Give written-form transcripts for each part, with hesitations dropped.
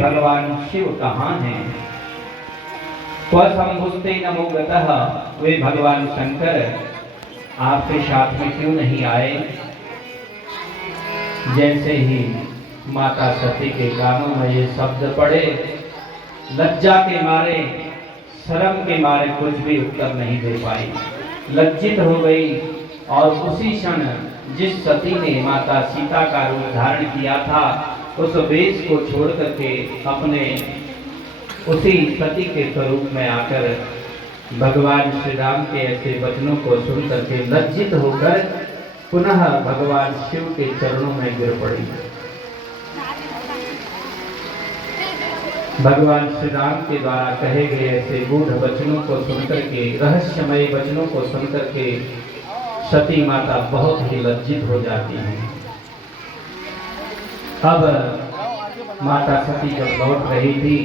भगवान शिव कहाँ हैं? क्व संभुस्ते नमो गतः, वे भगवान शंकर आपके साथ में क्यों नहीं आए? जैसे ही माता सती के कानों में ये शब्द पड़े, लज्जा के मारे, शर्म के मारे कुछ भी उत्तर नहीं दे पाई, लज्जित हो गई। और उसी क्षण जिस सती ने माता सीता का रूप धारण किया था, उस वेश को छोड़ करके अपने उसी सती के स्वरूप में आकर भगवान श्री राम के ऐसे वचनों को सुन करके लज्जित होकर पुनः भगवान शिव के चरणों में गिर पड़ी। भगवान श्री राम के द्वारा कहे गए ऐसे गूढ़ वचनों को सुनकर के, रहस्यमय वचनों को सुनकर के सती माता बहुत ही लज्जित हो जाती है। अब माता सती जब लौट रही थी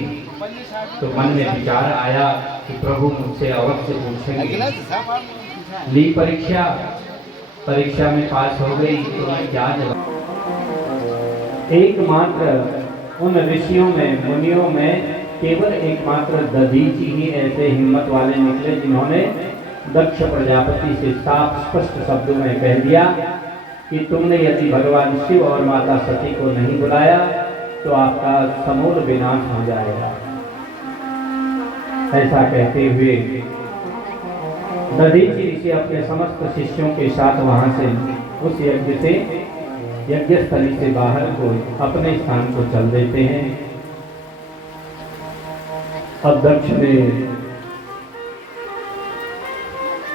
तो मन में विचार आया कि प्रभु मुझसे अवश्य पूछेंगे, ली परीक्षा, परीक्षा में पास हो गई तो मैं क्या जवाब? एकमात्र उन ऋषियों में, मुनियों में केवल एकमात्र दधीची ही ऐसे हिम्मत वाले निकले जिन्होंने दक्ष प्रजापति से साफ स्पष्ट शब्दों में कह दिया कि तुमने यदि भगवान शिव और माता सती को नहीं बुलाया तो आपका समूल विनाश हो जाएगा। ऐसा कहते हुए दधीची ऋषि अपने समस्त शिष्यों के साथ वहां से, उस यज्ञ से, यज्ञस्थली से बाहर को अपने स्थान को चल देते हैं। अब दक्ष ने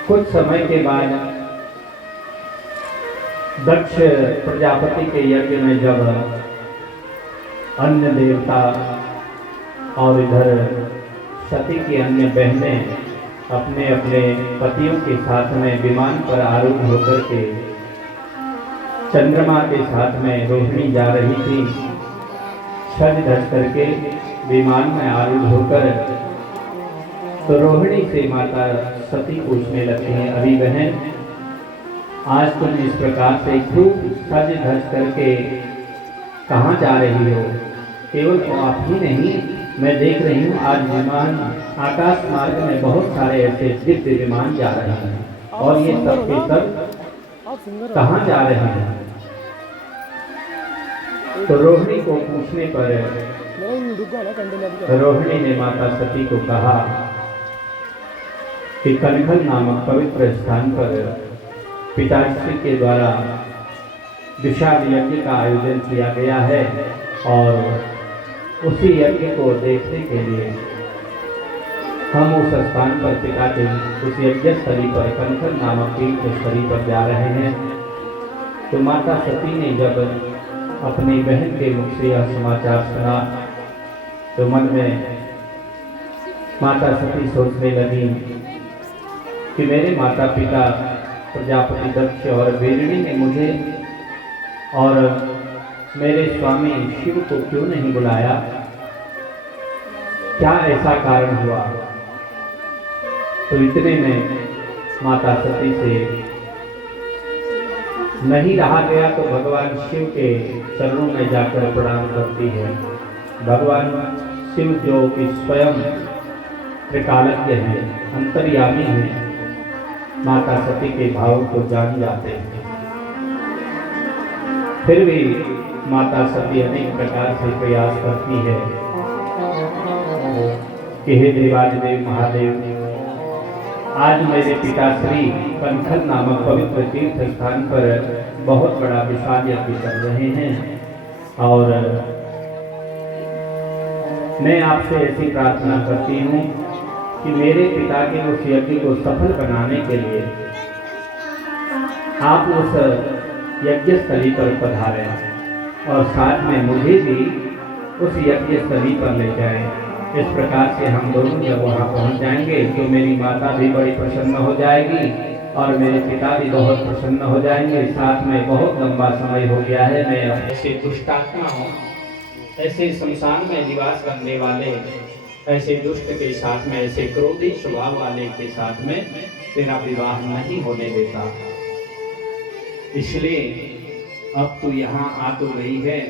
कुछ समय के बाद, दक्ष प्रजापति के यज्ञ में जब अन्य देवता और इधर सती की अन्य बहनें अपने अपने पतियों के साथ में विमान पर आरूढ़ होकर के चंद्रमा के साथ में रोहिणी जा रही थी, सज धज करके विमान में आरूढ़ होकर, तो रोहिणी से माता सती पूछने लगती हैं, अभी बहन आज तुम इस प्रकार से खूब सज धज करके कहाँ जा रही हो? केवल तो आप ही नहीं, मैं देख रही हूँ आज विमान, आकाश मार्ग में बहुत सारे ऐसे दिव्य विमान जा रहे हैं, और ये सब के सब कहाँ जा रहे हैं? तो रोहिणी को पूछने पर रोहिणी ने माता सती को कहा कि कनखल नामक पवित्र स्थान पर पिताश्री के द्वारा विशाल यज्ञ का आयोजन किया गया है, और उसी यज्ञ को देखने के लिए हम उस स्थान पर, पिता के उस यज्ञ स्थली पर, कनखल नामक तीर्थ स्थली पर जा रहे हैं। तो माता सती ने जब अपनी बहन के मुख से यह समाचार सुना तो मन में माता सती सोचने लगी कि मेरे माता पिता प्रजापति दक्ष और वीरिणी ने मुझे और मेरे स्वामी शिव को क्यों नहीं बुलाया? क्या ऐसा कारण हुआ? तो इतने में माता सती से नहीं रहा गया तो भगवान शिव के चरणों में जाकर प्रणाम करती है। भगवान शिव जो कि स्वयं त्रिकालज्ञ हैं, अंतर्यामी हैं, माता सती के भाव को जान जाते हैं। फिर भी माता सती अनेक प्रकार से प्रयास करती है कि हे देवाधिदेव महादेव, आज मेरे पिताश्री कनखल नामक पवित्र तीर्थ स्थान पर बहुत बड़ा विशाल यज्ञ कर रहे हैं, और मैं आपसे ऐसी प्रार्थना करती हूँ कि मेरे पिता के उस यज्ञ को सफल बनाने के लिए आप उस यज्ञ स्थली पर पधारें और साथ में मुझे भी उस यज्ञ स्थली पर ले जाएं। इस प्रकार से हम दोनों जब वहाँ पहुँच जाएंगे तो मेरी माता भी बड़ी प्रसन्न हो जाएगी और मेरे पिता भी बहुत प्रसन्न हो जाएंगे। साथ में बहुत लंबा समय हो गया है, मैं ऐसे दुष्टात्मा हूँ, ऐसे शमशान में निवास करने वाले ऐसे दुष्ट के साथ में, ऐसे क्रोधी स्वभाव वाले के साथ में तेरा विवाह नहीं होने देता। इसलिए अब तू यहाँ आ तो गई है,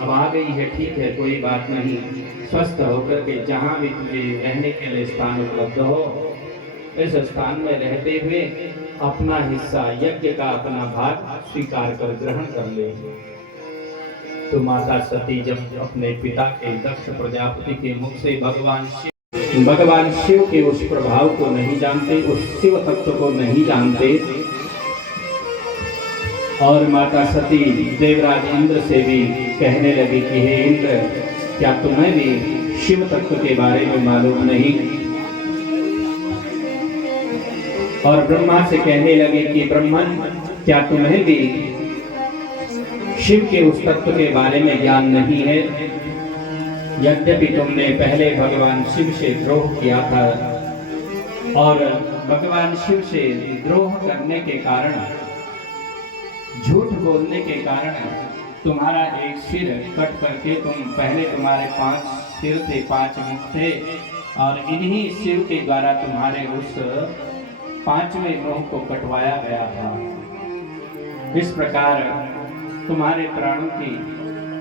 अब आ गई है, ठीक है, कोई बात नहीं। स्वस्थ होकर के जहाँ भी तुझे रहने के लिए स्थान उपलब्ध हो, इस स्थान में रहते हुए अपना हिस्सा, यज्ञ का अपना भाग स्वीकार कर ग्रहण कर ले। तो माता सती जब अपने पिता के दक्ष प्रजापति के मुख से भगवान शिव के उस प्रभाव को नहीं जानते, उस शिव तत्व को नहीं जानते, और माता सती देवराज इंद्र से भी कहने लगी कि हे इंद्र, क्या तुम्हें भी शिव तत्व के बारे में मालूम नहीं? और ब्रह्मा से कहने लगे कि ब्रह्मन, क्या तुम्हें भी शिव के उस तत्व के बारे में ज्ञान नहीं है? यद्यपि तुमने पहले भगवान शिव से द्रोह किया था, और भगवान शिव से द्रोह करने के कारण, झूठ बोलने के कारण तुम्हारा एक सिर कट करके पहले तुम्हारे 5 सिर थे, 5 मुख थे, और इन्हीं सिर के द्वारा तुम्हारे उस 5वें मुख को कटवाया गया था। इस प्रकार तुम्हारे प्राणों की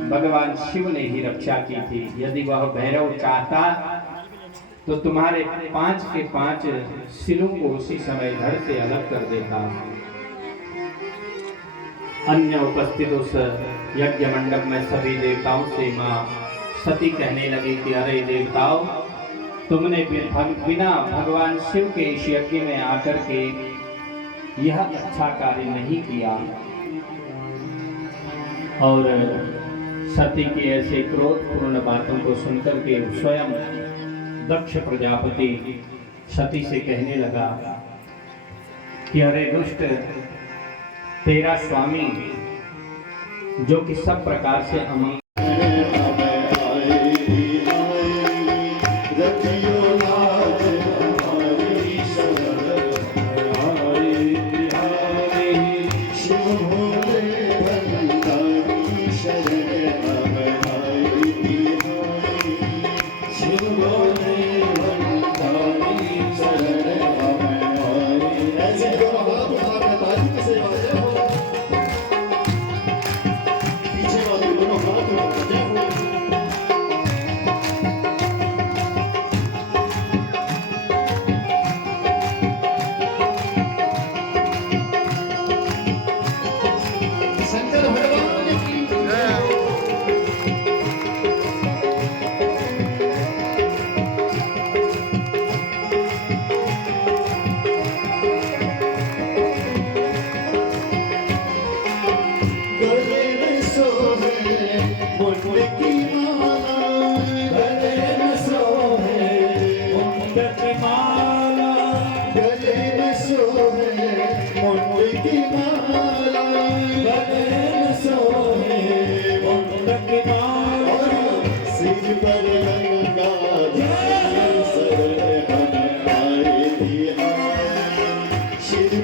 भगवान शिव ने ही रक्षा की थी। यदि वह भैरव चाहता तो तुम्हारे 5 के 5 सिरों को उसी समय धड़ से अलग कर देता। अन्य उपस्थित उस यज्ञ मंडप में सभी देवताओं से मां सती कहने लगी कि अरे देवताओं, तुमने बिना भगवान शिव के इस यज्ञ में आकर के यह अच्छा कार्य नहीं किया। और सती की ऐसे क्रोधपूर्ण बातों को सुनकर के स्वयं दक्ष प्रजापति सती से कहने लगा कि अरे दुष्ट, तेरा स्वामी जो कि सब प्रकार से अमंगल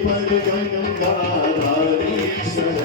पर गंगा रानी शरण